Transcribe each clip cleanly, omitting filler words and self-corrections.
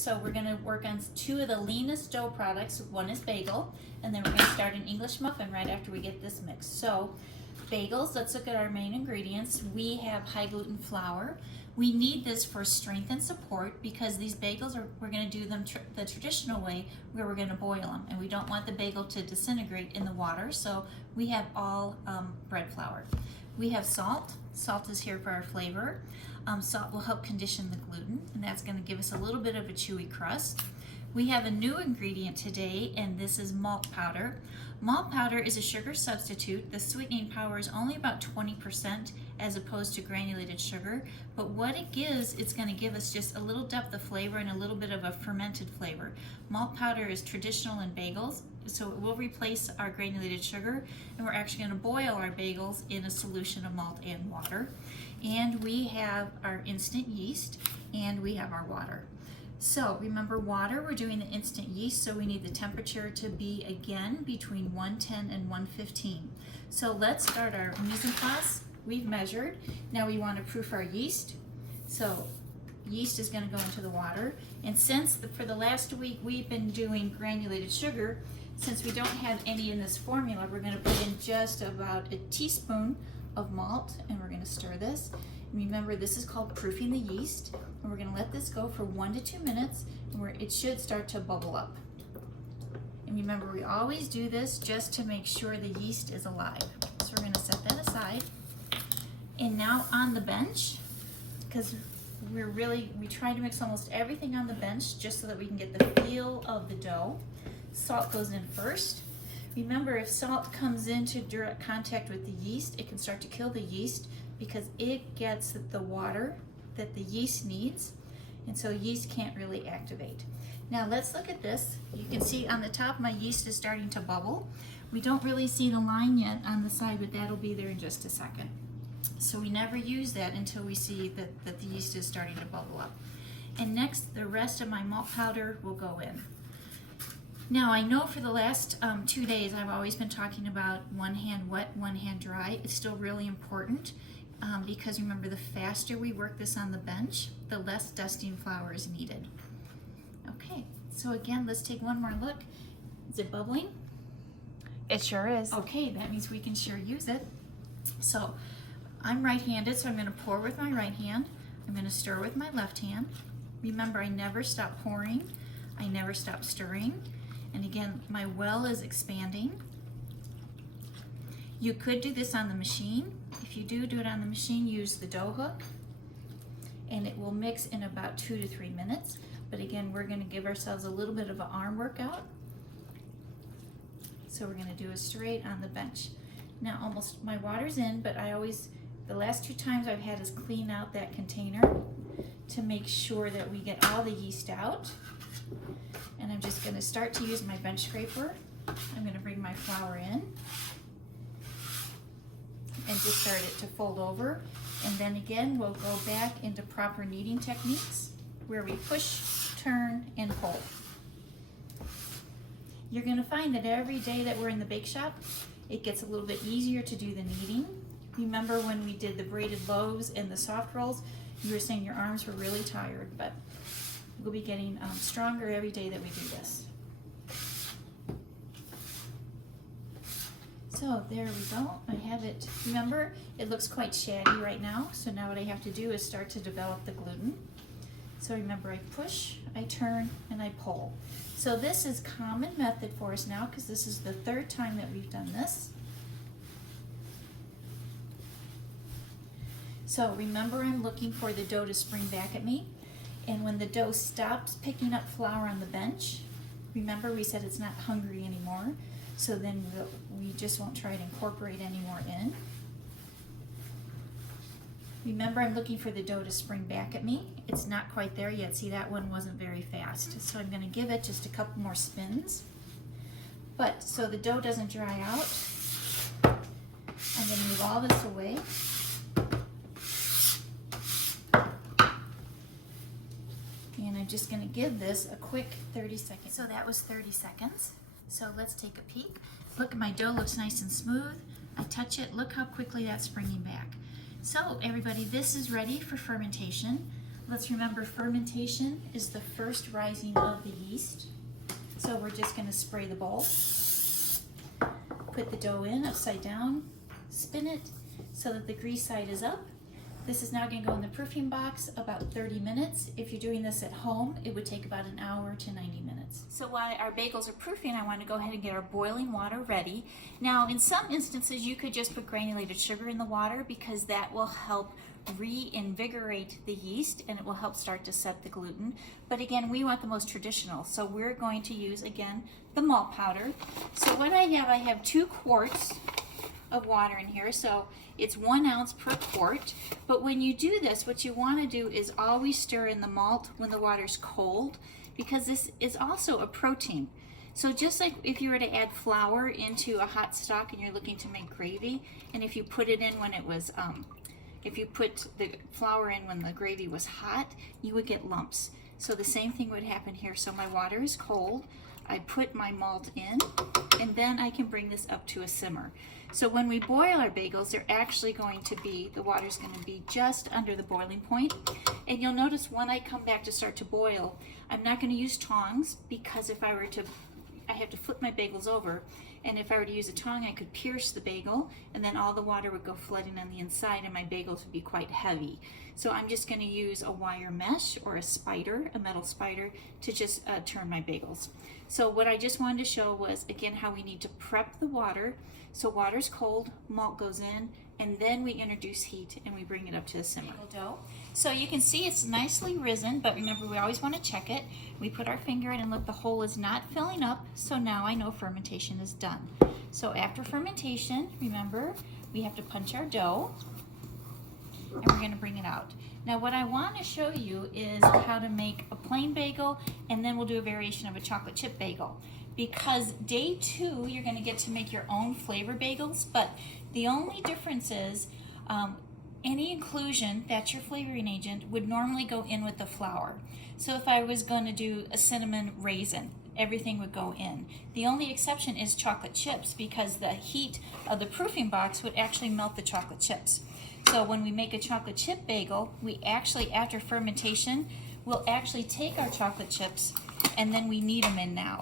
So we're going to work on two of the leanest dough products. One is bagel, and then we're going to start an English muffin right after we get this mixed. So bagels, let's look at our main ingredients. We have high gluten flour. We need this for strength and support because these bagels, we're going to do them the traditional way where we're going to boil them, and we don't want the bagel to disintegrate in the water, so we have all bread flour. We have salt. Salt is here for our flavor. Salt will help condition the gluten, and that's going to give us a little bit of a chewy crust. We have a new ingredient today, and this is malt powder. Malt powder is a sugar substitute. The sweetening power is only about 20% as opposed to granulated sugar, but what it gives, it's going to give us just a little depth of flavor and a little bit of a fermented flavor. Malt powder is traditional in bagels, so it will replace our granulated sugar, and we're actually going to boil our bagels in a solution of malt and water. And we have our instant yeast, and we have our water. So remember, water, we're doing the instant yeast, so we need the temperature to be, again, between 110 and 115. So let's start our mise en place. We've measured. Now we want to proof our yeast. So yeast is going to go into the water. And since for the last week we've been doing granulated sugar, since we don't have any in this formula, we're going to put in just about a teaspoon of malt, and we're going to stir this. And remember, this is called proofing the yeast, and we're going to let this go for 1 to 2 minutes, and it should start to bubble up. And remember, we always do this just to make sure the yeast is alive. So we're going to set that aside. And now on the bench, because we try to mix almost everything on the bench just so that we can get the feel of the dough. Salt goes in first. Remember, if salt comes into direct contact with the yeast, it can start to kill the yeast because it gets the water that the yeast needs, and so yeast can't really activate. Now let's look at this. You can see on the top my yeast is starting to bubble. We don't really see the line yet on the side, but that'll be there in just a second. So we never use that until we see that the yeast is starting to bubble up. And next, the rest of my malt powder will go in. Now, I know for the last 2 days I've always been talking about one hand wet, one hand dry. It's still really important because remember, the faster we work this on the bench, the less dusting flour is needed. Okay, so again, let's take one more look. Is it bubbling? It sure is. Okay, that means we can sure use it. So I'm right-handed, so I'm going to pour with my right hand. I'm going to stir with my left hand. Remember, I never stop pouring. I never stop stirring. And again, my well is expanding. You could do this on the machine. If you do it on the machine, use the dough hook, and it will mix in about 2 to 3 minutes. But again, we're going to give ourselves a little bit of an arm workout. So we're going to do it straight on the bench. Now, almost my water's in, but the last 2 times I've had us clean out that container to make sure that we get all the yeast out. And I'm just going to start to use my bench scraper. I'm going to bring my flour in and just start it to fold over. And then again, we'll go back into proper kneading techniques where we push, turn, and pull. You're going to find that every day that we're in the bake shop, it gets a little bit easier to do the kneading. Remember when we did the braided loaves and the soft rolls, you were saying your arms were really tired, but we'll be getting stronger every day that we do this. So there we go, I have it. Remember, it looks quite shaggy right now, so now what I have to do is start to develop the gluten. So remember, I push, I turn, and I pull. So this is common method for us now because this is the 3rd time that we've done this. So remember, I'm looking for the dough to spring back at me. And when the dough stops picking up flour on the bench, remember we said it's not hungry anymore, so then we just won't try to incorporate any more in. Remember, I'm looking for the dough to spring back at me. It's not quite there yet. See, that one wasn't very fast. So I'm going to give it just a couple more spins. But so the dough doesn't dry out, I'm going to move all this away. And I'm just going to give this a quick 30 seconds. So that was 30 seconds. So let's take a peek. Look, my dough looks nice and smooth. I touch it. Look how quickly that's springing back. So everybody, this is ready for fermentation. let's remember fermentation is the first rising of the yeast. So we're just going to spray the bowl, put the dough in upside down, spin it so that the grease side is up. This is now going to go in the proofing box about 30 minutes. If you're doing this at home, it would take about an hour to 90 minutes. So while our bagels are proofing, I want to go ahead and get our boiling water ready. Now, in some instances, you could just put granulated sugar in the water because that will help reinvigorate the yeast and it will help start to set the gluten. But again, we want the most traditional. So we're going to use, again, the malt powder. So what I have 2 quarts of water in here. So it's 1 ounce per quart. But when you do this, what you want to do is always stir in the malt when the water's cold, because this is also a protein. So just like if you were to add flour into a hot stock and you're looking to make gravy, and if you put it in when it was, if you put the flour in when the gravy was hot, you would get lumps. So the same thing would happen here. So my water is cold, I put my malt in, and then I can bring this up to a simmer. So when we boil our bagels, they're actually going to be, the water's going to be just under the boiling point. And you'll notice when I come back to start to boil, I'm not going to use tongs, because if I were to, I have to flip my bagels over, and if I were to use a tong, I could pierce the bagel, and then all the water would go flooding on the inside, and my bagels would be quite heavy. So I'm just going to use a wire mesh or a spider, a metal spider, to just turn my bagels. So what I just wanted to show was, again, how we need to prep the water. So water's cold, malt goes in, and then we introduce heat and we bring it up to the simmer. Bagel dough. So you can see it's nicely risen, but remember, we always want to check it. We put our finger in and look, the hole is not filling up, so now I know fermentation is done. So after fermentation, remember, we have to punch our dough, and we're going to bring it out. Now what I want to show you is how to make a plain bagel, and then we'll do a variation of a chocolate chip bagel. Because day 2, you're going to get to make your own flavor bagels, but the only difference is any inclusion, that's your flavoring agent, would normally go in with the flour. So if I was going to do a cinnamon raisin, everything would go in. The only exception is chocolate chips, because the heat of the proofing box would actually melt the chocolate chips. So when we make a chocolate chip bagel, we actually, after fermentation, we'll actually take our chocolate chips and then we knead them in now.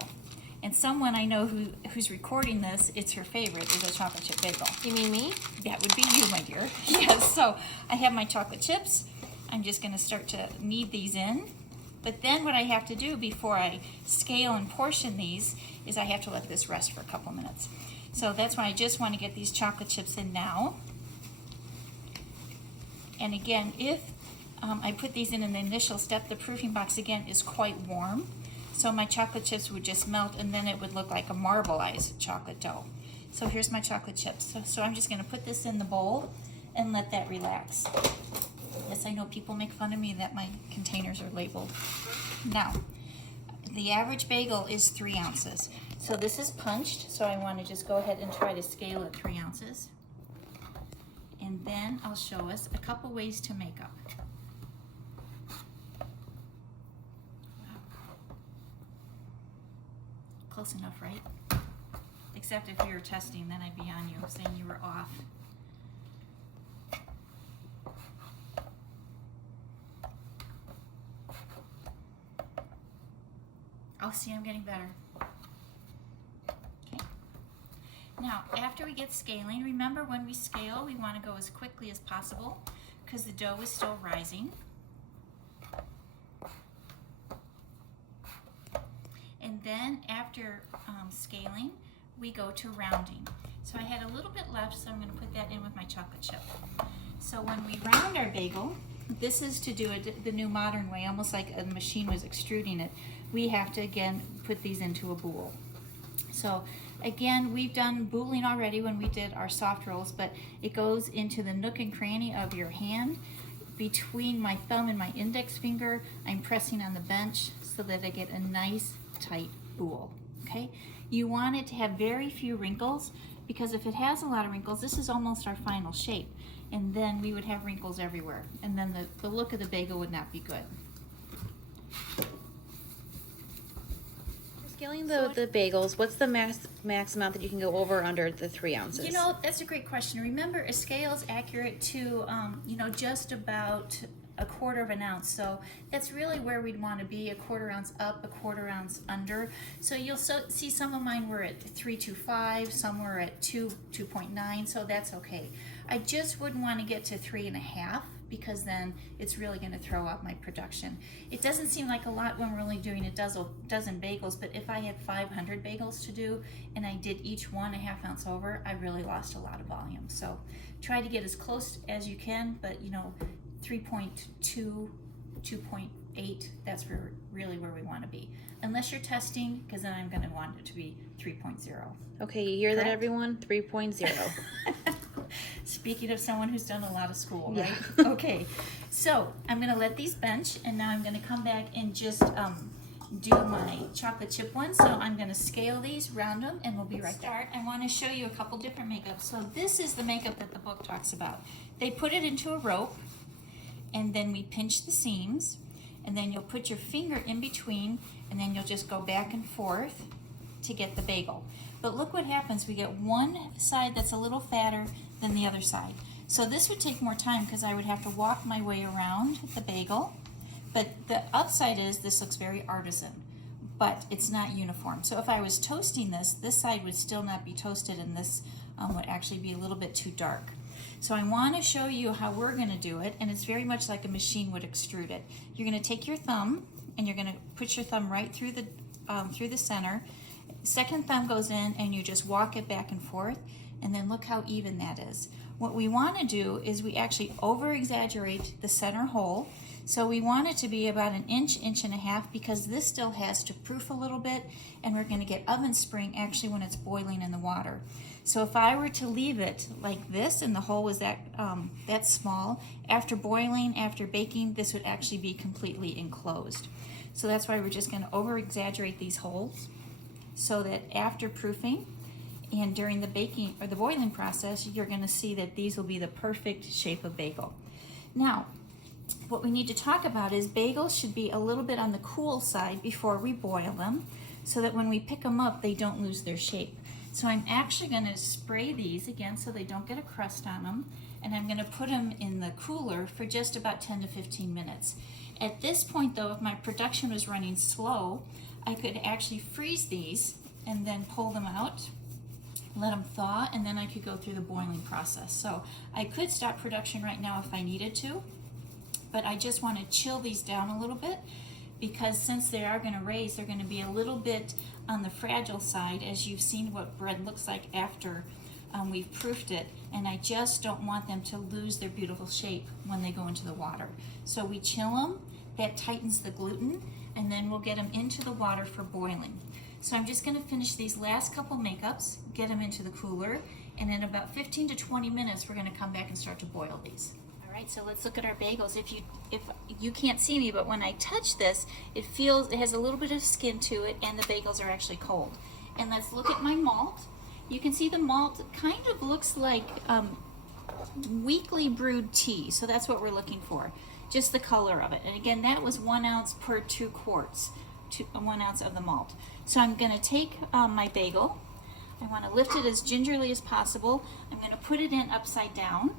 And someone I know who's recording this, it's her favorite, is a chocolate chip bagel. You mean me? That would be you, my dear. Yes, so I have my chocolate chips. I'm just going to start to knead these in. But then what I have to do before I scale and portion these is I have to let this rest for a couple minutes. So that's why I just want to get these chocolate chips in now. And again, if I put these in the initial step, the proofing box again is quite warm. So my chocolate chips would just melt, and then it would look like a marbleized chocolate dough. So here's my chocolate chips. So I'm just going to put this in the bowl and let that relax. Yes, I know people make fun of me that my containers are labeled. Now, the average bagel is 3 ounces. So this is punched, so I want to just go ahead and try to scale it 3 ounces. And then I'll show us a couple ways to make up. Close enough, right? Except if you were testing, then I'd be on you saying you were off. Oh, see, I'm getting better. Okay. Now, after we get scaling, remember when we scale, we want to go as quickly as possible because the dough is still rising. And then after scaling, we go to rounding. So I had a little bit left, so I'm going to put that in with my chocolate chip. So when we round our bagel, this is to do it the new modern way, almost like a machine was extruding it. We have to, again, put these into a boule. So again, we've done bouling already when we did our soft rolls, but it goes into the nook and cranny of your hand. Between my thumb and my index finger, I'm pressing on the bench so that I get a nice tight boule. Okay, you want it to have very few wrinkles, because if it has a lot of wrinkles, this is almost our final shape, and then we would have wrinkles everywhere, and then the look of the bagel would not be good. Scaling the bagels, what's the max amount that you can go over under the 3 ounces? You know, that's a great question. Remember, a scale is accurate to, you know, just about a 1/4 of an ounce. So that's really where we'd want to be, a 1/4 ounce up, a 1/4 ounce under. So you'll see some of mine were at 325, some were at 2.9, so that's okay. I just wouldn't want to get to 3.5 because then it's really going to throw out my production. It doesn't seem like a lot when we're only doing a dozen bagels, but if I had 500 bagels to do and I did each one a 1/2 ounce over, I really lost a lot of volume. So try to get as close as you can, but 3.2, 2.8, that's really where we want to be. Unless you're testing, because then I'm going to want it to be 3.0. Okay, you hear Correct? that, everyone? 3.0. Speaking of someone who's done a lot of school, Yeah. right? Okay, so I'm going to let these bench, and now I'm going to come back and just do my chocolate chip ones. So I'm going to scale these, round them, and we'll be right back. I want to show you a couple different makeups. So this is the makeup that the book talks about. They put it into a rope, and then we pinch the seams, and then you'll put your finger in between, and then you'll just go back and forth to get the bagel. But look what happens. We get one side that's a little fatter than the other side. So this would take more time because I would have to walk my way around the bagel. But the upside is this looks very artisan, but it's not uniform. So if I was toasting this side would still not be toasted, and this would actually be a little bit too dark. So I want to show you how we're going to do it, and it's very much like a machine would extrude it. You're going to take your thumb, and you're going to put your thumb right through the center. Second thumb goes in, and you just walk it back and forth, and then look how even that is. What we want to do is we actually over-exaggerate the center hole. So we want it to be about an inch, inch and a half, because this still has to proof a little bit, and we're going to get oven spring actually when it's boiling in the water. So if I were to leave it like this and the hole was that small, after boiling, after baking, this would actually be completely enclosed. So that's why we're just going to over-exaggerate these holes so that after proofing and during the baking or the boiling process, you're going to see that these will be the perfect shape of bagel. Now, what we need to talk about is bagels should be a little bit on the cool side before we boil them, so that when we pick them up, they don't lose their shape. So I'm actually going to spray these again so they don't get a crust on them, and I'm going to put them in the cooler for just about 10 to 15 minutes. At this point though, if my production was running slow, I could actually freeze these and then pull them out, let them thaw, and then I could go through the boiling process. So I could stop production right now if I needed to, but I just want to chill these down a little bit, because since they are going to raise, they're going to be a little bit on the fragile side, as you've seen what bread looks like after we've proofed it, and I just don't want them to lose their beautiful shape when they go into the water. So we chill them, that tightens the gluten, and then we'll get them into the water for boiling. So I'm just going to finish these last couple makeups, get them into the cooler, and in about 15 to 20 minutes we're going to come back and start to boil these. Alright, so let's look at our bagels. If you can't see me, but when I touch this, it has a little bit of skin to it, and the bagels are actually cold. And let's look at my malt. You can see the malt kind of looks like weakly brewed tea, so that's what we're looking for, just the color of it. And again, that was 1 ounce per 2 quarts, 1 ounce of the malt. So I'm going to take my bagel. I want to lift it as gingerly as possible. I'm going to put it in upside down.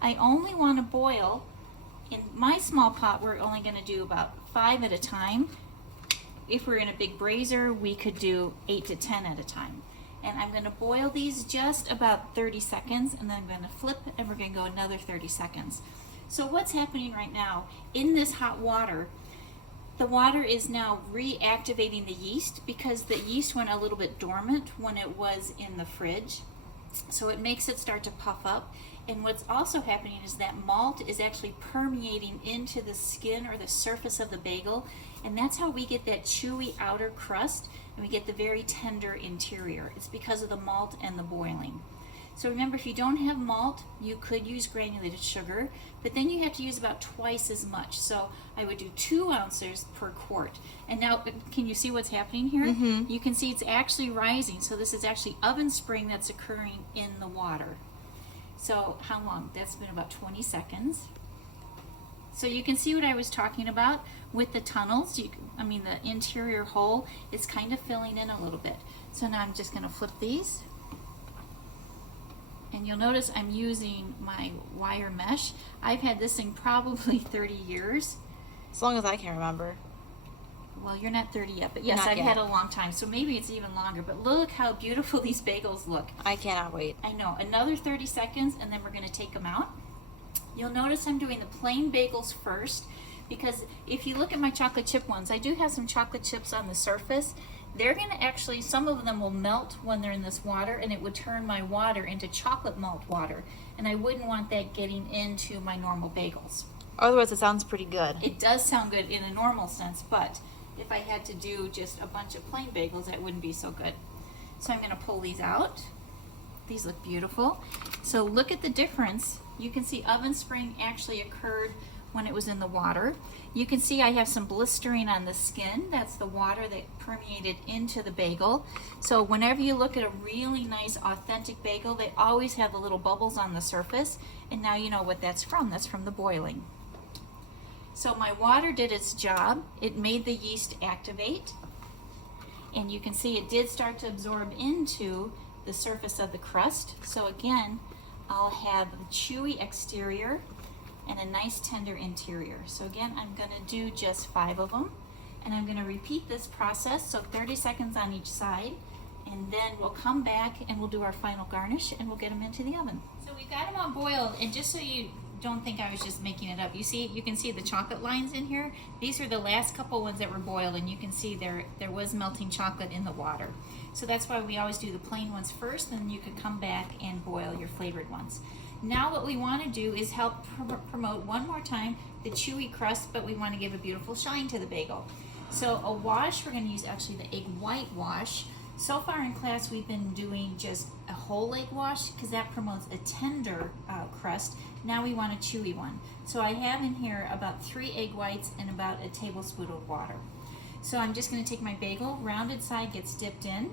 I only want to boil, in my small pot, we're only going to do about 5 at a time. If we're in a big brazier, we could do 8 to 10 at a time. And I'm going to boil these just about 30 seconds, and then I'm going to flip, and we're going to go another 30 seconds. So what's happening right now, in this hot water, the water is now reactivating the yeast, because the yeast went a little bit dormant when it was in the fridge. So it makes it start to puff up. And what's also happening is that malt is actually permeating into the skin or the surface of the bagel, and that's how we get that chewy outer crust and we get the very tender interior. It's because of the malt and the boiling. So remember, if you don't have malt, you could use granulated sugar, but then you have to use about twice as much. So I would do 2 ounces per quart. And now, can you see what's happening here? Mm-hmm. You can see it's actually rising. So this is actually oven spring that's occurring in the water. So how long? That's been about 20 seconds. So you can see what I was talking about with the tunnels. The interior hole is kind of filling in a little bit. So now I'm just going to flip these. And you'll notice I'm using my wire mesh. I've had this thing probably 30 years. As long as I can remember. Well, you're not 30 yet, but yes, Not I've yet. had a long time, so maybe it's even longer. But look how beautiful these bagels look. I cannot wait. I know. Another 30 seconds, and then we're going to take them out. You'll notice I'm doing the plain bagels first, because if you look at my chocolate chip ones, I do have some chocolate chips on the surface. They're going to actually, some of them will melt when they're in this water, and it would turn my water into chocolate malt water. And I wouldn't want that getting into my normal bagels. Otherwise, it sounds pretty good. It does sound good in a normal sense, but if I had to do just a bunch of plain bagels, that wouldn't be so good. So I'm going to pull these out. These look beautiful. So look at the difference. You can see oven spring actually occurred when it was in the water. You can see I have some blistering on the skin. That's the water that permeated into the bagel. So whenever you look at a really nice authentic bagel, they always have the little bubbles on the surface. And now you know what that's from. That's from the boiling. So my water did its job. It made the yeast activate. And you can see it did start to absorb into the surface of the crust. So again, I'll have a chewy exterior and a nice tender interior. So again, I'm gonna do just 5 of them. And I'm gonna repeat this process, so 30 seconds on each side. And then we'll come back and we'll do our final garnish and we'll get them into the oven. So we've got them all boiled, and just so you don't think I was just making it up. You can see the chocolate lines in here. These are the last couple ones that were boiled, and you can see there was melting chocolate in the water. So that's why we always do the plain ones first, and then you could come back and boil your flavored ones. Now what we want to do is help promote one more time the chewy crust, but we want to give a beautiful shine to the bagel. So a wash, we're going to use actually the egg white wash. So far in class we've been doing just a whole egg wash because that promotes a tender crust. Now we want a chewy one. So I have in here about 3 egg whites and about a tablespoon of water. So I'm just going to take my bagel, rounded side gets dipped in,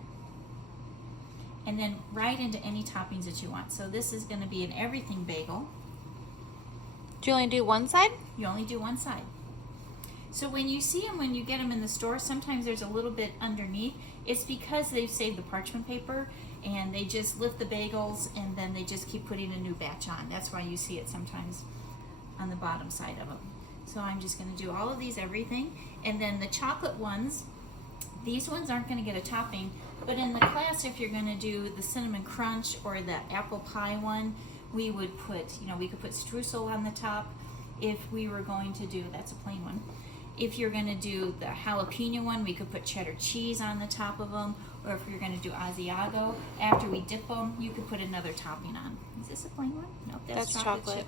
and then right into any toppings that you want. So this is going to be an everything bagel. Do you only do one side? You only do one side. So when you see them, when you get them in the store, sometimes there's a little bit underneath. It's because they've saved the parchment paper and they just lift the bagels and then they just keep putting a new batch on. That's why you see it sometimes on the bottom side of them. So I'm just going to do all of these, everything. And then the chocolate ones, these ones aren't going to get a topping, but in the class, if you're going to do the cinnamon crunch or the apple pie one, we would put, we could put streusel on the top. If we were going to do, that's a plain one. If you're going to do the jalapeno one, we could put cheddar cheese on the top of them. Or if you're going to do Asiago, after we dip them, you could put another topping on. Is this a plain one? Nope, that's chocolate chip.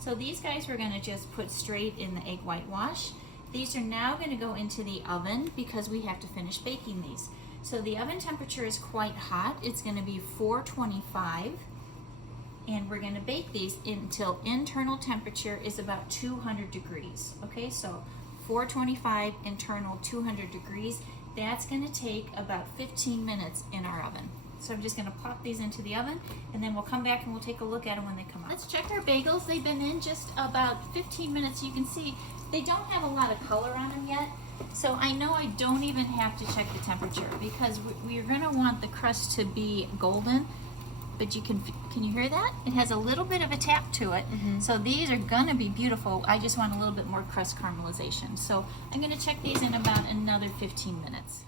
So these guys we're going to just put straight in the egg white wash. These are now going to go into the oven because we have to finish baking these. So the oven temperature is quite hot. It's going to be 425. And we're going to bake these until internal temperature is about 200 degrees. Okay, so 425 internal, 200 degrees. That's going to take about 15 minutes in our oven. So I'm just going to pop these into the oven, and then we'll come back and we'll take a look at them when they come out. Let's check our bagels. They've been in just about 15 minutes. You can see they don't have a lot of color on them yet. So I know I don't even have to check the temperature because we're going to want the crust to be golden. But can you hear that? It has a little bit of a tap to it. Mm-hmm. So these are gonna be beautiful. I just want a little bit more crust caramelization. So I'm gonna check these in about another 15 minutes.